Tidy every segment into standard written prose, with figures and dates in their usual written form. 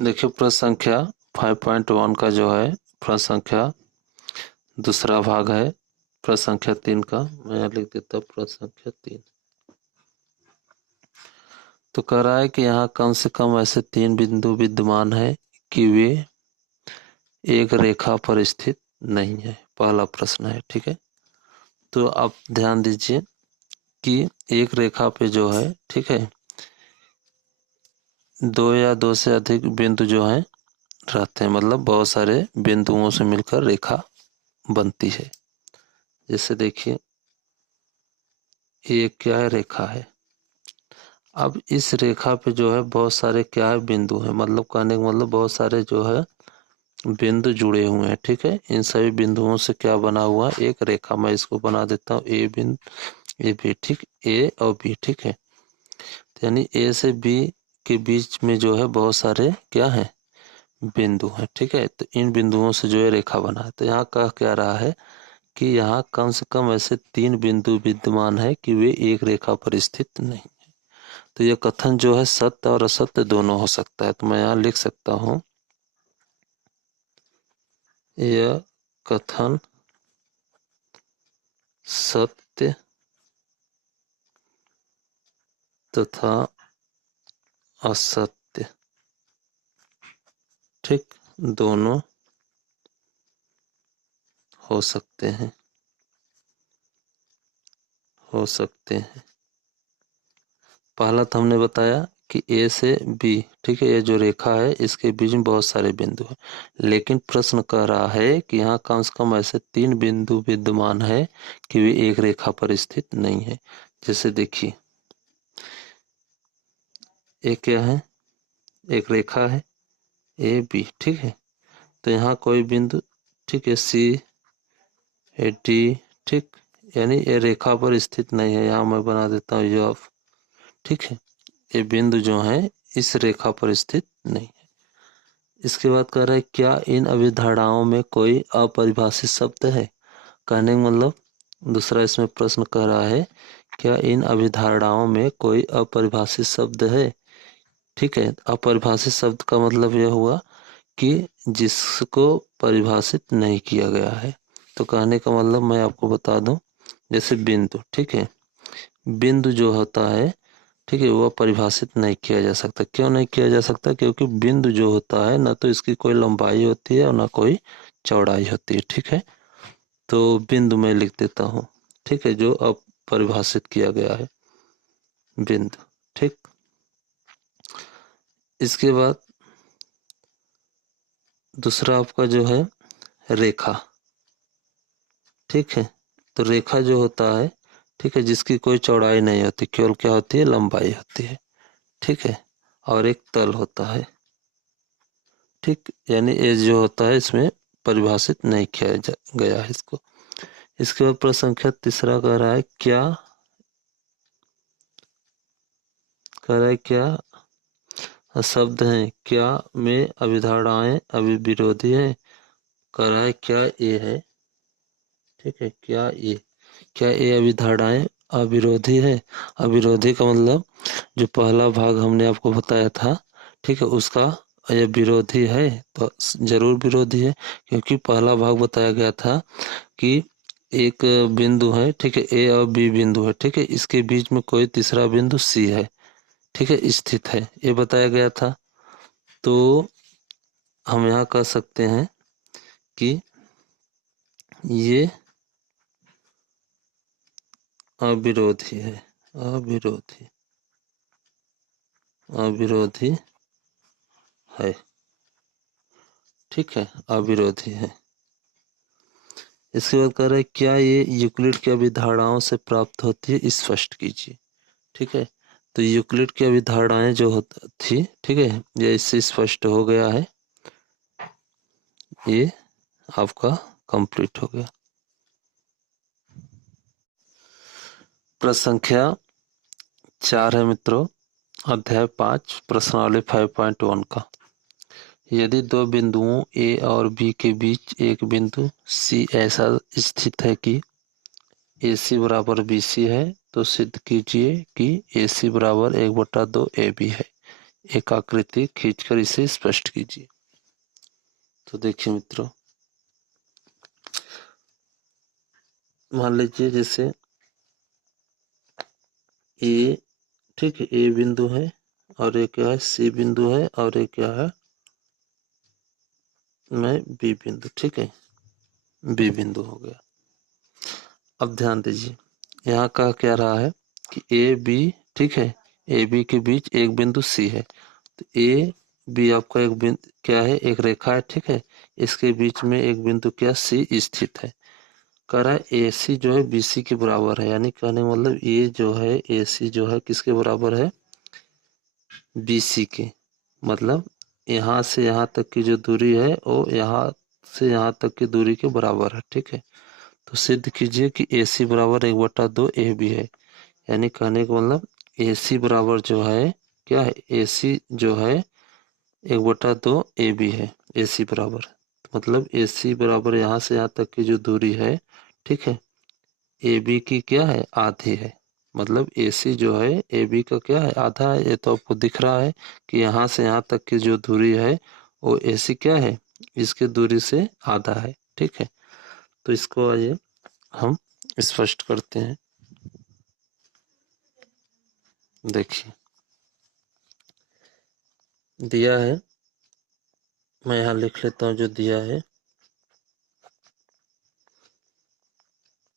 देखिए प्रश्न संख्या 5.1 का जो है प्रश्न संख्या दूसरा भाग है प्रश्न संख्या 3 का। मैं यहाँ लिख देता हूँ प्रश्न संख्या 3। तो कह रहा है कि यहाँ कम से कम ऐसे 3 बिंदु विद्यमान है कि वे एक रेखा पर स्थित नहीं है। पहला प्रश्न है, ठीक है। तो आप ध्यान दीजिए कि एक रेखा पे जो है, ठीक है, 2 या 2 से अधिक बिंदु जो हैं रहते हैं, मतलब बहुत सारे बिंदुओं से मिलकर रेखा बनती है। जैसे देखिए ये क्या है, रेखा है। अब इस रेखा पे जो है बहुत सारे क्या है, बिंदु हैं, मतलब कहने का मतलब बहुत सारे जो है बिंदु जुड़े हुए हैं, ठीक है। इन सभी बिंदुओं से क्या बना हुआ है, एक रेखा। मैं इसको बना देता हूँ ए बिंदु, ए बी, ठीक, ए और बी, ठीक है। तो यानी ए से बी के बीच में जो है बहुत सारे क्या है, बिंदु हैं, ठीक है। तो इन बिंदुओं से जो है रेखा बना है। तो यहाँ कह क्या रहा है कि यहाँ कम से कम ऐसे 3 बिंदु विद्यमान है कि वे एक रेखा पर स्थित नहीं है। तो यह कथन जो है सत्य और असत्य दोनों हो सकता है। तो मैं यहाँ लिख सकता हूँ यह कथन सत्य तथा असत्य, ठीक, दोनों हो सकते हैं, हो सकते हैं। पहला तो हमने बताया कि ए से बी, ठीक है, ये जो रेखा है इसके बीच में बहुत सारे बिंदु हैं। लेकिन प्रश्न कह रहा है कि यहाँ कम से कम ऐसे 3 बिंदु विद्यमान है कि वे एक रेखा पर स्थित नहीं है। जैसे देखिए एक क्या है, एक रेखा है ए बी, ठीक है। तो यहाँ कोई बिंदु, ठीक है, सी ए डी, ठीक, यानी ये रेखा पर स्थित नहीं है। यहाँ मैं बना देता हूँ एफ, ठीक है। ये बिंदु जो है इस रेखा पर स्थित नहीं है। इसके बाद कह रहा है क्या इन अभिधारणाओं में कोई अपरिभाषित शब्द है। कहने का मतलब दूसरा इसमें प्रश्न कह रहा है क्या इन अभिधारणाओं में कोई अपरिभाषित शब्द है, ठीक है। अपरिभाषित शब्द का मतलब यह हुआ कि जिसको परिभाषित नहीं किया गया है। तो कहने का मतलब मैं आपको बता दूं, जैसे बिंदु, ठीक है, बिंदु जो होता है, ठीक है, वह परिभाषित नहीं किया जा सकता। क्यों नहीं किया जा सकता, क्योंकि बिंदु जो होता है ना तो इसकी कोई लंबाई होती है और ना कोई चौड़ाई होती है, ठीक है। तो बिंदु में लिख देता हूँ, ठीक है, जो अब परिभाषित किया गया है, बिंदु, ठीक। इसके बाद दूसरा आपका जो है रेखा, ठीक है। तो रेखा जो होता है, ठीक है, जिसकी कोई चौड़ाई नहीं होती, केवल क्या होती है, लंबाई होती है, ठीक है। और एक तल होता है, ठीक, यानी ये जो होता है इसमें परिभाषित नहीं किया गया है इसको। इसके बाद प्रश्न संख्या तीसरा कह रहा है क्या, कह रहा है क्या शब्द हैं क्या में अभिधारणाएं अविरोधी है। कह रहा है क्या ये है, ठीक है, क्या ये अभिधारणाएं अविरोधी है। अविरोधी का मतलब जो पहला भाग हमने आपको बताया था, ठीक है, उसका यह विरोधी है। तो जरूर विरोधी है, क्योंकि पहला भाग बताया गया था कि एक बिंदु है, ठीक है, ए और बी बिंदु है, ठीक है, इसके बीच में कोई तीसरा बिंदु सी है, ठीक है, स्थित है, ये बताया गया था। तो हम यहाँ कह सकते हैं कि ये अविरोधी है, अविरोधी, अविरोधी है, ठीक है, अविरोधी है। इसके बाद कह रहे हैं क्या ये यूक्लिड की अभिधारणाओं से प्राप्त होती है, स्पष्ट कीजिए, ठीक है। तो यूक्लिड की अभिधारणाएं जो थी, ठीक है, ये इससे स्पष्ट हो गया है, ये आपका कंप्लीट हो गया। प्रश्न संख्या 4 है मित्रों, अध्याय 5 प्रश्नावली 5.1 का। यदि दो बिंदुओं ए और बी के बीच एक बिंदु सी ऐसा स्थित है कि ए सी बराबर बी सी है, तो सिद्ध कीजिए कि ए सी बराबर 1/2 ए बी है। एक आकृति खींचकर इसे स्पष्ट कीजिए। तो देखिए मित्रों, मान लीजिए जैसे ए, ठीक है, ए बिंदु है और एक क्या है सी बिंदु है और एक क्या है में बी बिंदु, ठीक है, बी बिंदु हो गया। अब ध्यान दीजिए, यहाँ का क्या रहा है कि ए बी, ठीक है, ए बी के बीच एक बिंदु सी है। तो ए बी आपका एक बिंदु क्या है, एक रेखा है, ठीक है, इसके बीच में एक बिंदु क्या सी स्थित है। कह रहा है ए सी जो है बी सी के बराबर है, यानी कहने मतलब ये जो है ए सी जो है किसके बराबर है, बी सी के। मतलब यहाँ से यहाँ तक की जो दूरी है वो यहाँ से यहाँ तक की दूरी के बराबर है, ठीक है। तो सिद्ध कीजिए कि ए सी बराबर 1/2 ए बी है। यानी कहने का मतलब ए सी बराबर जो है क्या है, ए सी जो है 1/2 ए बी है, ए सी बराबर। मतलब ए सी बराबर यहाँ से यहाँ तक की जो दूरी है, ठीक है, ए बी की क्या है, आधी है। मतलब ए सी जो है ए बी का क्या है, आधा है। ये तो आपको दिख रहा है कि यहाँ से यहाँ तक की जो दूरी है वो ए सी क्या है, इसके दूरी से आधा है, ठीक है। तो इसको आइए हम स्पष्ट करते हैं। देखिए दिया है, मैं यहाँ लिख लेता हूँ जो दिया है।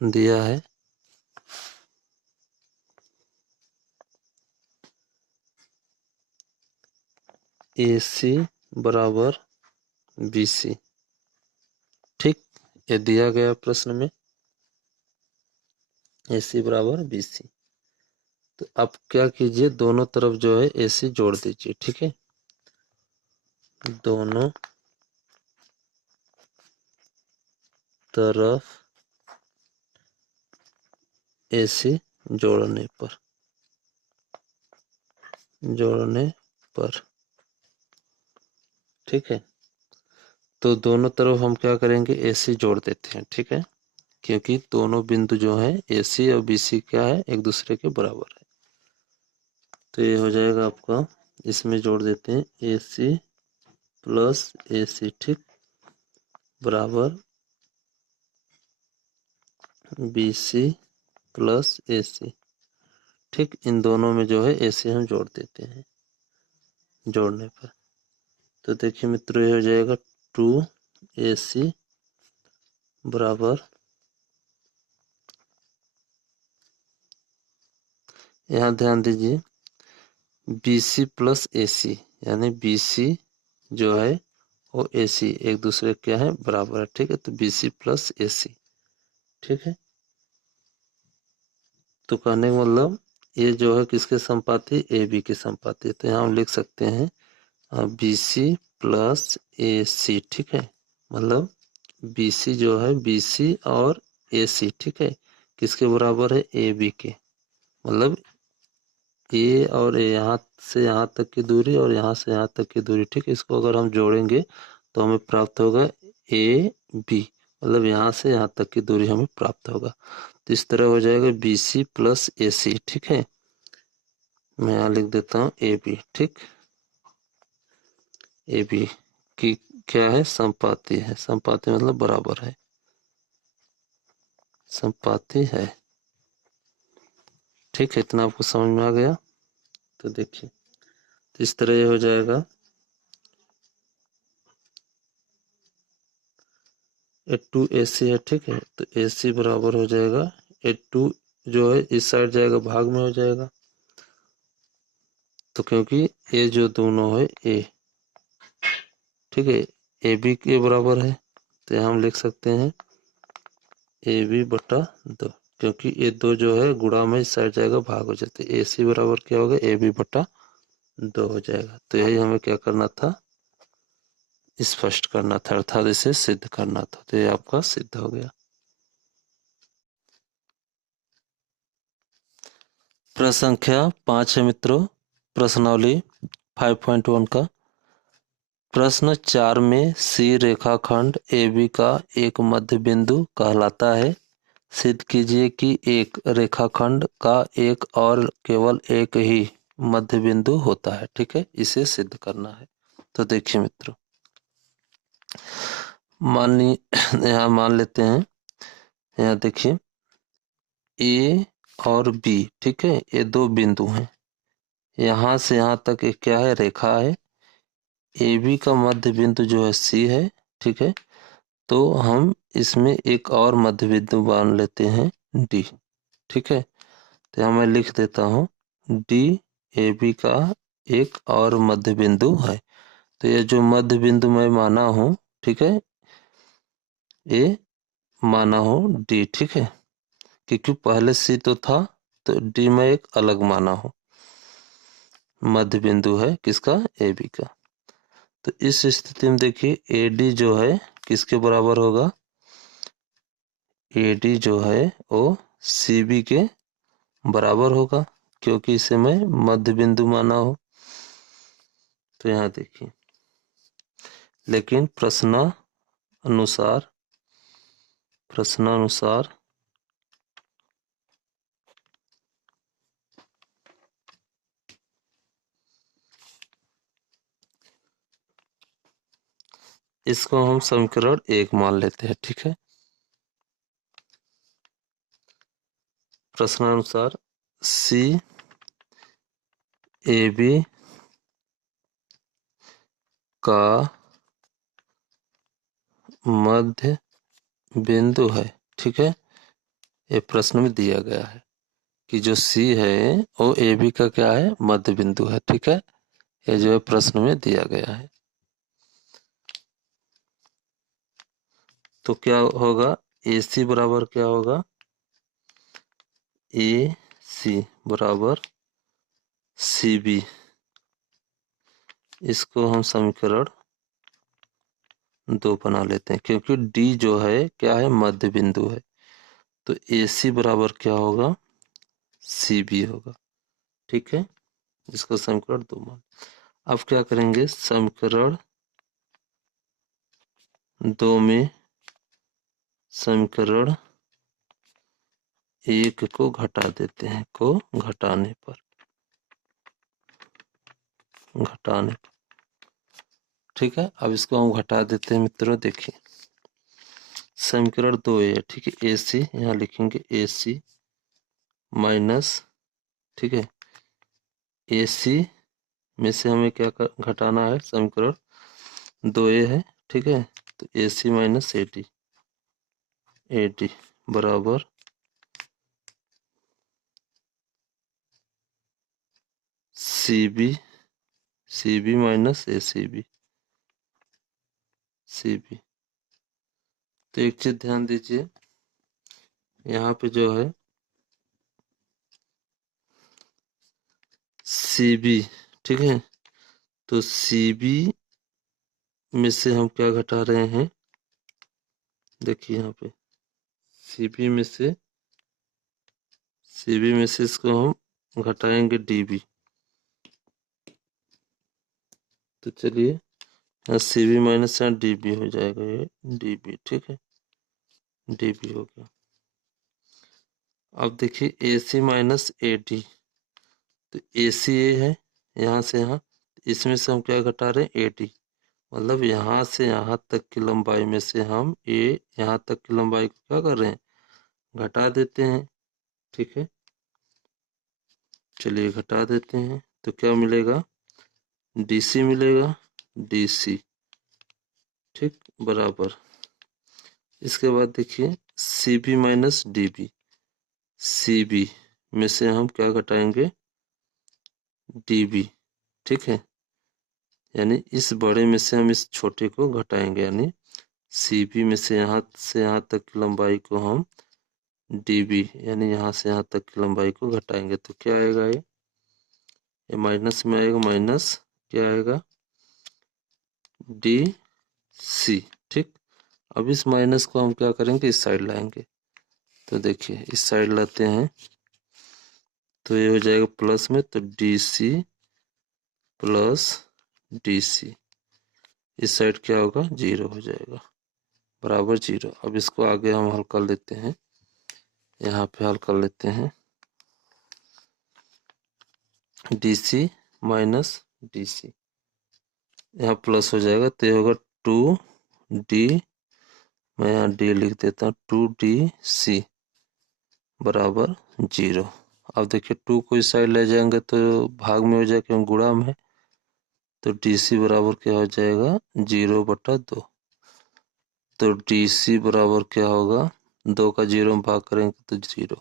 दिया है ए सी बराबर बी सी, ठीक, ये दिया गया प्रश्न में ए सी बराबर बी सी। तो आप क्या कीजिए, दोनों तरफ जो है ए सी जोड़ दीजिए, ठीक है, दोनों तरफ ए सी जोड़ने पर, ठीक है। तो दोनों तरफ हम क्या करेंगे, ए सी जोड़ देते हैं, ठीक है, क्योंकि दोनों बिंदु जो है ए सी और बी सी क्या है, एक दूसरे के बराबर है। तो ये हो जाएगा आपका, इसमें जोड़ देते हैं ए सी प्लस ए सी, ठीक, बराबर बी सी प्लस ए सी, ठीक। इन दोनों में जो है ए सी हम जोड़ देते हैं जोड़ने पर। तो देखिए मित्रों, ये हो जाएगा 2AC बराबर, यहाँ ध्यान दीजिए, BC प्लस AC, यानी BC जो है वो AC एक दूसरे क्या है, बराबर है, ठीक है। तो BC प्लस AC, ठीक है। तो कहने का मतलब ये जो है किसके संपाती, AB के संपाती। तो यहाँ हम लिख सकते हैं BC प्लस AC, ठीक है। मतलब BC जो है BC और AC, ठीक है, किसके बराबर है, AB के। मतलब ए और ए, यहाँ से यहाँ तक की दूरी और यहाँ से यहाँ तक की दूरी, ठीक है, इसको अगर हम जोड़ेंगे तो हमें प्राप्त होगा AB। मतलब यहाँ से यहाँ तक की दूरी हमें प्राप्त होगा। तो इस तरह हो जाएगा BC प्लस AC, ठीक है। मैं यहाँ लिख देता हूँ AB, ठीक। AB की क्या है, संपाती है, संपाती मतलब बराबर है, संपाती है, ठीक है। इतना आपको समझ में आ गया। तो देखिए, तो इस तरह ये हो जाएगा A2AC है, ठीक है। तो AC बराबर हो जाएगा A2 जो है इस साइड जाएगा, भाग में हो जाएगा। तो क्योंकि ये जो दोनों है A, ठीक है, AB के बराबर है, तो यहाँ हम लिख सकते हैं AB बटा 2, क्योंकि ये दो जो है गुणा में इस साइड जाएगा, भाग हो जाते। AC बराबर क्या होगा, AB बटा 2 हो जाएगा। तो यही हमें क्या करना था, स्पष्ट करना था, अर्थात इसे सिद्ध करना था। तो ये आपका सिद्ध हो गया। प्रश्न संख्या 5 है मित्रों, प्रश्नावली 5.1 का। प्रश्न 4 में सी रेखाखंड AB का एक मध्य बिंदु कहलाता है। सिद्ध कीजिए कि एक रेखाखंड का एक और केवल एक ही मध्य बिंदु होता है। ठीक है, इसे सिद्ध करना है। तो देखिए मित्रों, यहाँ मान लेते हैं, यहाँ देखिए ए और बी, ठीक है, ये दो बिंदु हैं। यहाँ से यहाँ तक एक क्या है, रेखा है। ए बी का मध्य बिंदु जो है सी है। ठीक है, तो हम इसमें एक और मध्य बिंदु मान लेते हैं डी। ठीक है, तो यहाँ मैं लिख देता हूँ डी ए बी का एक और मध्य बिंदु है। तो ये जो मध्य बिंदु मैं माना हूँ, ठीक है, ये माना हूँ डी। ठीक है, क्योंकि पहले सी तो था, तो डी में एक अलग माना हूँ। मध्य बिंदु है किसका, ए बी का। तो इस स्थिति में देखिए ए डी जो है किसके बराबर होगा, ए डी जो है वो सी बी के बराबर होगा, क्योंकि इसे मैं मध्य बिंदु माना हूँ। तो यहाँ देखिए, लेकिन प्रश्नानुसार इसको हम समीकरण 1 मान लेते हैं। ठीक है, प्रश्नानुसार सी ए बी का मध्य बिंदु है। ठीक है, ये प्रश्न में दिया गया है कि जो सी है वो ए बी का क्या है, मध्य बिंदु है। ठीक है, ये जो है प्रश्न में दिया गया है। तो क्या होगा, ए सी बराबर क्या होगा, ए सी बराबर सी बी। इसको हम समीकरण 2 बना लेते हैं, क्योंकि डी जो है क्या है, मध्य बिंदु है। तो ए सी बराबर क्या होगा, सी बी होगा। ठीक है, जिसको समीकरण 2 मान। अब क्या करेंगे, समीकरण 2 में समीकरण 1 को घटा देते हैं, घटाने पर ठीक है, अब इसको हम घटा देते हैं मित्रों। देखिए समीकरण 2 है, ठीक है, ए सी यहाँ लिखेंगे, ए सी माइनस, ठीक है, ए सी में से हमें क्या घटाना है, समीकरण 2a है। ठीक है, तो ए सी माइनस ए डी बराबर सी बी माइनस ए सी बी। तो एक चीज ध्यान दीजिए, यहाँ पे जो है सी बी, ठीक है, तो सी बी में से हम क्या घटा रहे हैं, देखिए यहाँ पे सी बी में से इसको हम घटाएंगे डी बी। तो चलिए यहाँ सी बी माइनस यहाँ डी बी हो जाएगा, ये डी बी। ठीक है, डी बी हो गया। अब देखिए ए सी माइनस ए डी, तो ए सी ए है यहाँ से यहाँ, इसमें से हम क्या घटा रहे हैं, ए डी। मतलब यहाँ से यहाँ तक की लंबाई में से हम यहाँ तक की लंबाई को क्या कर रहे हैं, घटा देते हैं। ठीक है, चलिए घटा देते हैं, तो क्या मिलेगा, DC मिलेगा, DC। ठीक, बराबर। इसके बाद देखिए CB माइनस DB, CB में से हम क्या घटाएंगे, DB। ठीक है, यानी इस बड़े में से हम इस छोटे को घटाएंगे, यानी CB में से यहाँ तक की लंबाई को हम DB यानी यहाँ से यहाँ तक की लंबाई को घटाएंगे। तो क्या आएगा, ये माइनस में आएगा, माइनस क्या आएगा, DC। ठीक, अब इस माइनस को हम क्या करेंगे, इस साइड लाएंगे। तो देखिए इस साइड लाते हैं तो ये हो जाएगा प्लस में, तो DC प्लस DC, इस साइड क्या होगा, 0 हो जाएगा, बराबर 0। अब इसको आगे हम हल कर लेते हैं, यहाँ पे हल कर लेते हैं। DC माइनस DC, यहाँ प्लस हो जाएगा तो ये होगा 2D, मैं यहाँ D लिख देता हूँ, 2DC बराबर 0। अब देखिए 2 को इस साइड ले जाएंगे तो भाग में हो जाएगा क्योंकि गुणा में, तो DC बराबर क्या हो जाएगा 0/2। तो DC बराबर क्या होगा, 2 का 0 में भाग करेंगे तो 0,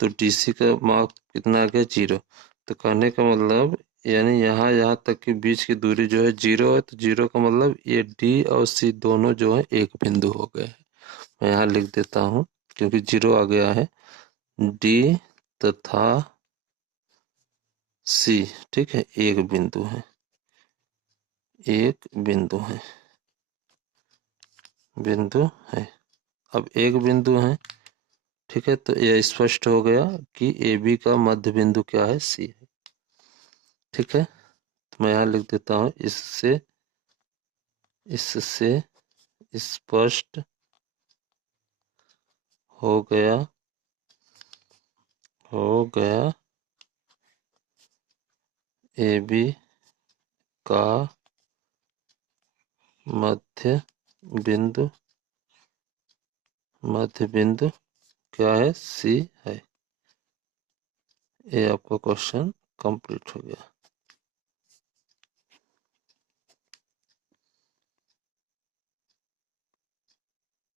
तो DC का मान कितना आ गया 0। तो कहने का मतलब यानी यहाँ तक की बीच की दूरी जो है 0 है, तो 0 का मतलब ये D और C दोनों जो है एक बिंदु हो गए हैं। मैं यहाँ लिख देता हूँ क्योंकि 0 आ गया है, D तथा C ठीक है एक बिंदु है, एक बिंदु है, बिंदु है। अब एक बिंदु है ठीक है, तो यह स्पष्ट हो गया कि AB का मध्य बिंदु क्या है, C है। ठीक है, तो मैं यहाँ लिख देता हूँ, इससे इससे स्पष्ट हो गया, AB का मध्य बिंदु क्या है, C है। ये आपका क्वेश्चन कंप्लीट हो गया।